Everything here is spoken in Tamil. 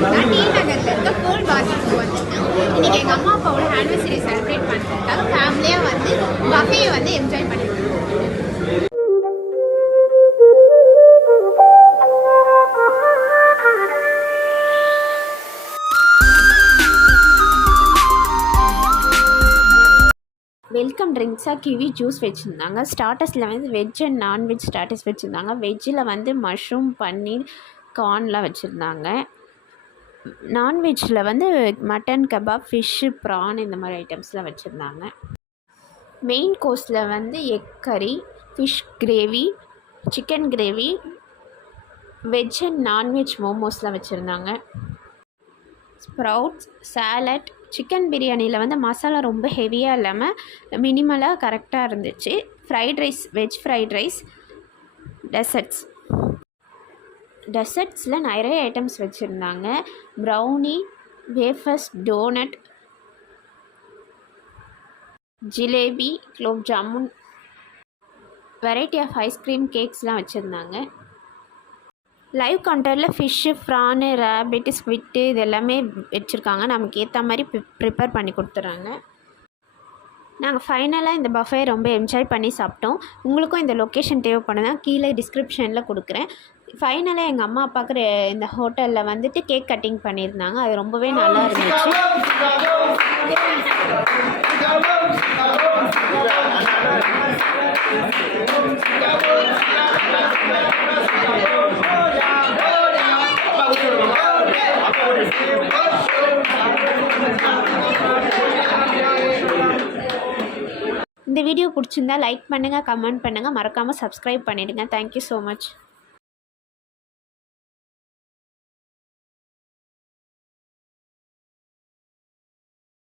பார்த்தீங்கன்னா டி நகரில் இருக்க கோல் பார்பிக்யூ வந்திருக்கேன். இன்றைக்கி எங்கள் அம்மா அப்பாவோட ஆனிவர்சரி செலிப்ரேட் பண்ணுறதுக்காக ஃபேமிலியாக வந்து பஃபேயை வந்து என்ஜாய் பண்ணிட்டு இருக்கோம். வெல்கம் ட்ரிங்க்ஸாக கிவி ஜூஸ் வச்சுருந்தாங்க. ஸ்டார்டர்ஸில் வந்து வெஜ் அண்ட் நான்வெஜ் ஸ்டார்டர்ஸ் வச்சுருந்தாங்க. வெஜ்ஜில் வந்து மஷ்ரூம், பன்னீர், கார்ன்லாம் வச்சுருந்தாங்க. நான்வெஜ்ஜில் வந்து மட்டன், கபாப், ஃபிஷ்ஷு, ப்ரான் இந்த மாதிரி ஐட்டம்ஸ்லாம் வச்சுருந்தாங்க. மெயின் கோர்ஸில் வந்து எக் கறி, fish gravy, chicken gravy, veg and non veg மோமோஸ்லாம் வச்சுருந்தாங்க. ஸ்ப்ரவுட்ஸ், சாலட், சிக்கன் பிரியாணியில் வந்து மசாலா ரொம்ப ஹெவியாக இல்லாமல் மினிமலாக கரெக்டாக இருந்துச்சு. Fried rice, veg fried rice, டெசர்ட்ஸில் நிறைய ஐட்டம்ஸ் வச்சுருந்தாங்க. Brownie, wafers, donut, jalebi, gulab jamun, variety of ice cream, கேக்ஸ்லாம் வச்சுருந்தாங்க. லைவ் கவுண்டரில் ஃபிஷ்ஷு, ப்ரானு, ரேபிட்டு, ஸ்குவிட்டு இது எல்லாமே வச்சுருக்காங்க. நமக்கு ஏற்ற மாதிரி ப்ரிப்பேர் பண்ணி கொடுத்துட்றாங்க. நாங்கள் ஃபைனலாக இந்த பஃபே ரொம்ப என்ஜாய் பண்ணி சாப்பிட்டோம். உங்களுக்கும் இந்த லொக்கேஷன் தேவைப்படுனா கீழே டிஸ்கிரிப்ஷனில் கொடுக்குறேன். ஃபைனலாக எங்கள் அம்மா அப்பாவுக்கு இந்த ஹோட்டலில் வந்துட்டு கேக் கட்டிங் பண்ணியிருந்தாங்க. அது ரொம்பவே நல்லா இருந்துச்சு. இந்த வீடியோ பிடிச்சிருந்தா லைக் பண்ணுங்கள், கமெண்ட் பண்ணுங்கள், மறக்காமல் சப்ஸ்கிரைப் பண்ணிவிடுங்க. Thank you so much.